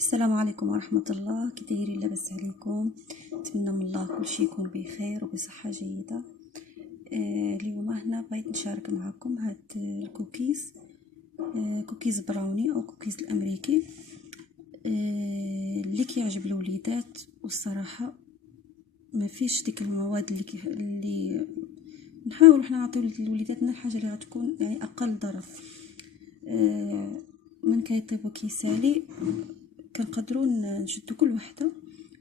السلام عليكم ورحمة الله. كي دايرين؟ لاباس عليكم؟ نتمنى من الله كل شيء يكون بخير وبصحة جيدة. اليوم هنا بغيت نشارك معكم هاد الكوكيز، كوكيز براوني او كوكيز الامريكي اللي كيعجب الوليدات. والصراحة ما فيش ديك المواد اللي نحاول حنا نعطيو لوليداتنا الحاجه اللي غتكون يعني اقل ضرر. من كيطيب وكيسالي كنقدروا نشدوا كل وحده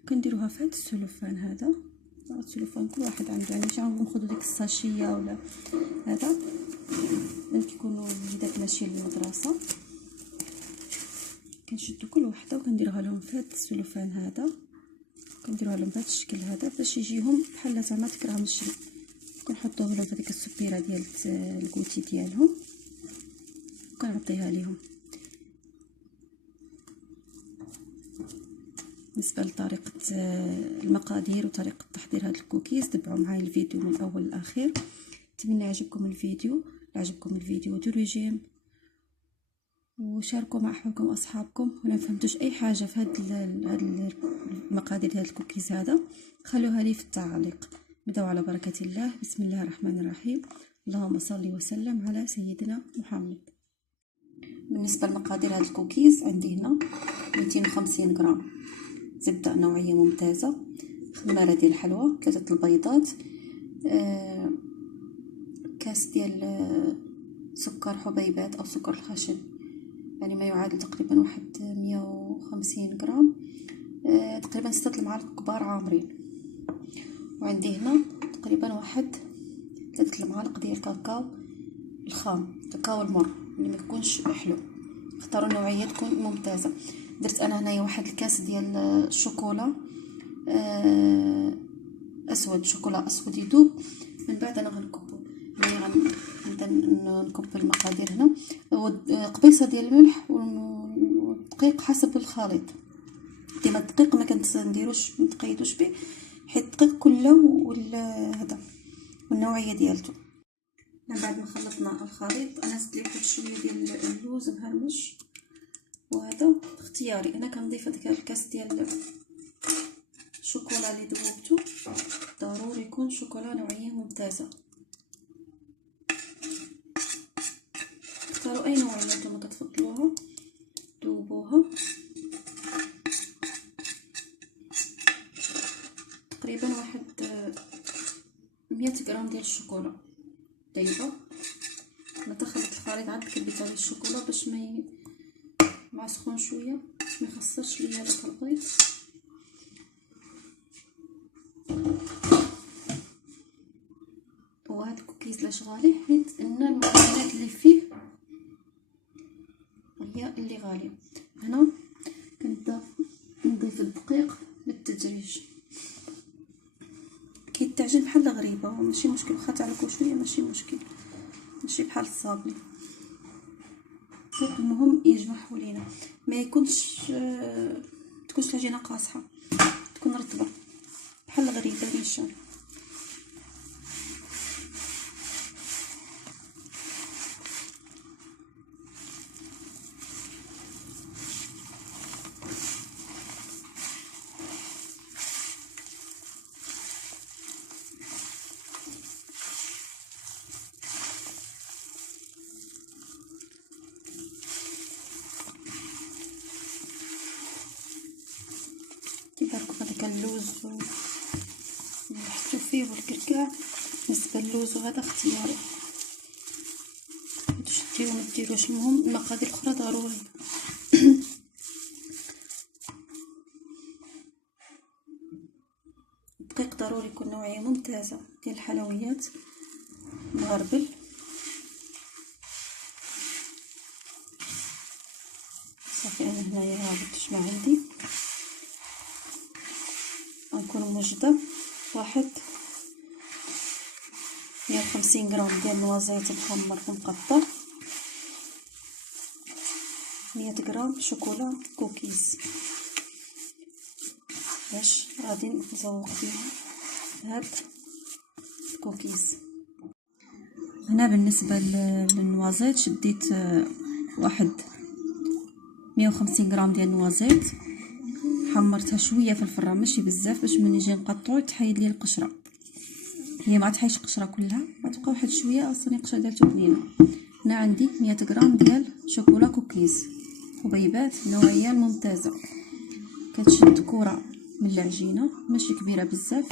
وكنديروها في هذا السلوفان. هذا السلوفان كل واحد عنده، يعني ماشي غناخذوا ديك الساشيه ولا هذا. من كيكونوا الوليدات ماشيين للمدرسه كنشدوا كل وحده وكنديروها لهم في هذا السلوفان هذا، كنديروها لهم بهذا الشكل هذا باش يجيهم بحال زعما تكرهم الشري. كنحطوه لهم في ديك السبيره ديال الكوتي ديالهم وكنعطيها لهم. بالنسبه لطريقه المقادير وطريقه تحضير هذا الكوكيز تبعوا معايا الفيديو من الاول للاخير. نتمنى يعجبكم الفيديو. عجبكم الفيديو ديروا جيم وشاركوا مع احبابكم واصحابكم. ولا فهمتوش اي حاجه في هاد المقادير هذا الكوكيز هذا خلوها لي في التعليق. نبداو على بركه الله. بسم الله الرحمن الرحيم. اللهم صل وسلم على سيدنا محمد. بالنسبه لمقادير هذا الكوكيز عندي هنا 250 غرام زبده نوعيه ممتازه، خماره ديال الحلوى، 3 البيضات، كاس ديال سكر حبيبات او سكر الخشب، يعني ما يعادل تقريبا واحد 150 غرام، تقريبا 6 المعالق كبار عامرين. وعندي هنا تقريبا واحد 3 المعالق ديال الكاكاو الخام، الكاكاو المر اللي ما يكونش حلو، اختاروا نوعيه تكون ممتازه. درت انا هنايا واحد الكاس ديال الشوكولا اسود، شوكولا اسود يذوب. من بعد انا غنكبو، يعني غنبدا نكب المقادير هنا. قبيصه ديال الملح والدقيق حسب الخليط. ديما الدقيق ما كنديروش نتقيدوش به، حيت الدقيق كله هذا والنوعيه ديالته. من بعد ما خلطنا الخليط انا زدت ليه واحد شويه ديال اللوز مهرمش، وهذا اختياري. انا كنضيف هذاك الكاس ديال الشوكولا اللي ذوبته، ضروري يكون شوكولا نوعيه ممتازه. اختاروا اي نوعيه نتوما كتفضلوها، ذوبوها. تقريبا واحد 100 غرام ديال الشوكولا طيبه. انا دخلت الخليط عاد كبيت عليه الشوكولا باش مع سخون شويه ما يخسرش ليا داك البيض. وهذا الكوكيز لاش غالي حيت ان المكونات اللي فيه هي اللي غاليه. هنا كنبدا نضيف الدقيق بالتدريج. كيتعجن بحال غريبه ماشي مشكل، واخا تعلقوا شويه ماشي مشكل، ماشي بحال الصابلي. المهم يجمع حولينا، ما يكونش تكونش العجينه قاصحه، تكون رطبه بحال غريبه نيشان. كيباركم هذاك اللوز اللي حطيتو فيه والكركاع. بالنسبه للوز وهذا اختياري، باش ديروا ما ديروش. المهم المقادير الاخرى ضروري. الدقيق ضروري يكون نوعيه ممتازه ديال الحلويات مغربل. صافي انا هنايا هابط ما عندي. غنكون موجده واحد 150 غرام ديال النوازيت محمر ومقطع، 100 غرام شوكولا كوكيز باش غادي نزوق فيها هاد الكوكيز. هنا بالنسبه للنوازيت شديت واحد 150 غرام ديال النوازيت. حمرتها شويه في الفران ماشي بزاف باش ملي نجي نقطعو يتحيد لي القشره. هي ما تحيدش القشره كلها، غتبقى واحد شويه اصلا القشره ديالته بنينه. هنا عندي 100 غرام ديال شوكولا كوكيز حبيبات نوعيه ممتازه. كتشد كره من العجينه ماشي كبيره بزاف،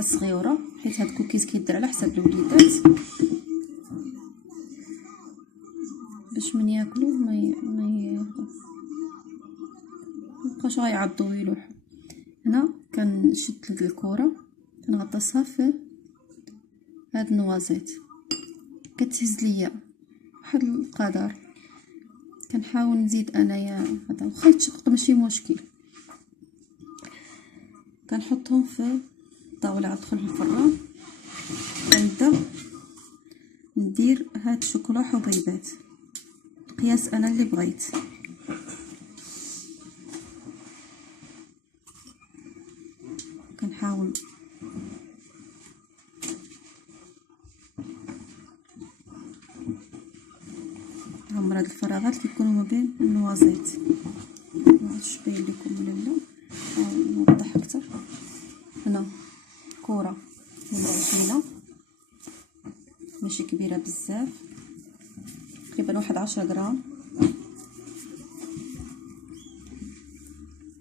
صغيره، حيت هاد الكوكيز كيدير على حساب الوليدات باش من ياكلوه ما يبقاش غيعضو ويلوحو. هنا كنشد الكره كنغطسها في هاد النوازيت، كتهز ليا واحد القدر. كنحاول نزيد انايا هذا واخا يتشقق ماشي مشكل. كنحطهم في الطاوله غتدخل في الفران. كنبدا ندير هاد الشوكولا حبيبات قياس انا اللي بغيت. كنحاول نعمر هاد الفراغات اللي كيكونوا ما بين النوازيت. معرفتش باين لكم ولا لا، نحاول نوضح اكثر. هنا كره من العجينه ماشي كبيره بزاف، تقريبا واحد 10 غرام.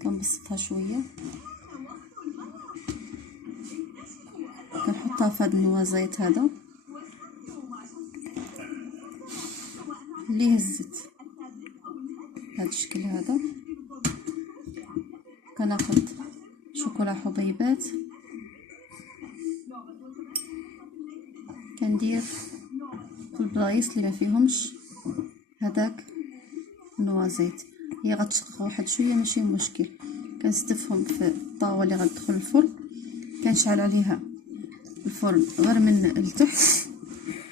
كنبسطها شويه، كنحطها في هاد النوازيت هذا اللي هزت بهذا الشكل هذا. كناخذ شوكولا حبيبات كندير في البلايص اللي ما فيهمش هذاك النوازيت. هي غتشقق واحد شويه ماشي مشكل. كنستفهم في الطاوه اللي غتدخل الفرن، كنشعل عليها الفرن غير من التحت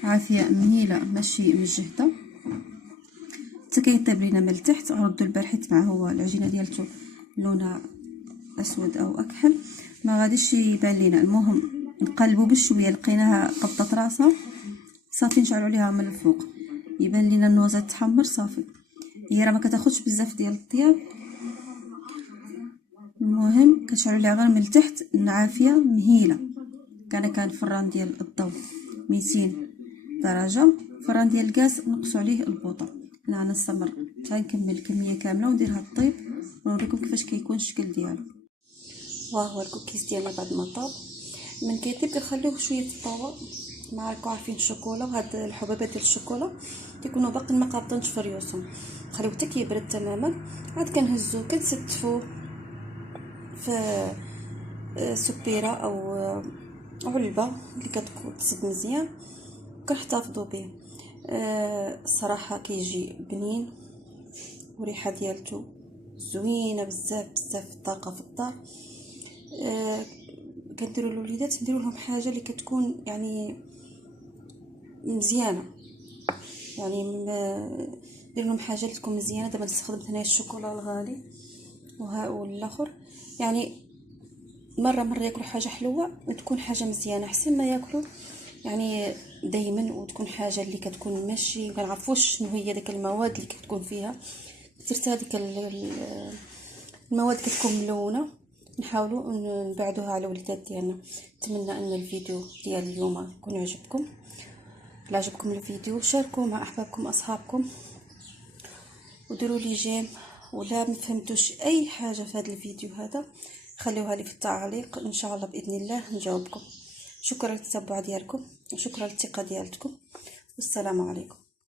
عافيه مهيله ماشي مجهده حتى كيطيب لينا من التحت. ردوا البال حيت مع هو العجينه ديالته لونها اسود او اكحل ما غاديش يبان لينا. المهم نقلبوا بشويه لقيناها قبضت راسها صافي نشعلوا عليها من الفوق يبان لينا النوازيت تحمر صافي. هي راه ما كتاخذش بزاف ديال الطياب. المهم كنشعلوا عليها غير من التحت عافيه مهيله. كان الفران ديال الضوء 200 درجه، فران ديال الغاز نقصوا عليه البوطه. انا غنستمر حتى نكمل الكميه كامله ونديرها طيب ونوريكم كيفاش كيكون الشكل ديالو. ها هو الكوكيز ديالنا بعد ما طاب. من كيطيب كنخليوه شويه طاوه مع راكم عارفين الشوكولا وهاد الحبيبات ديال الشوكولا كيكونوا باقي ما قابطينش في ريوسهم. خليوه حتى كيبرد تماما، عاد كنهزوه كنستفوه في سبيره او علبه اللي كتكون تسد مزيان كنحتفظوا به. الصراحه كيجي بنين وريحه ديالته زوينه بزاف بزاف. الطاقه في الدار كنديروا للوليدات نديروا لهم حاجه اللي كتكون يعني مزيانه، يعني ندير لهم حاجه اللي تكون مزيانه. دابا نستخدم هنايا الشوكولا الغالي والاخر، يعني مره ياكلوا حاجه حلوه وتكون حاجه مزيانه احسن ما ياكلوا يعني دائما وتكون حاجه اللي كتكون ماشي ما كنعرفوش شنو هي داك المواد اللي كتكون فيها. درت هذيك المواد كتكون ملونه. نحاولوا نبعدوها على الوليدات ديالنا. نتمنى ان الفيديو ديال اليوم يكون عجبكم. الا عجبكم الفيديو شاركوه مع احبابكم واصحابكم وديروا لي جيم. ولا ما فهمتوش اي حاجه في هذا الفيديو هذا خليوها لي في التعليق ان شاء الله باذن الله نجاوبكم. شكرا للتتبع ديالكم وشكرا للثقه ديالكم والسلام عليكم.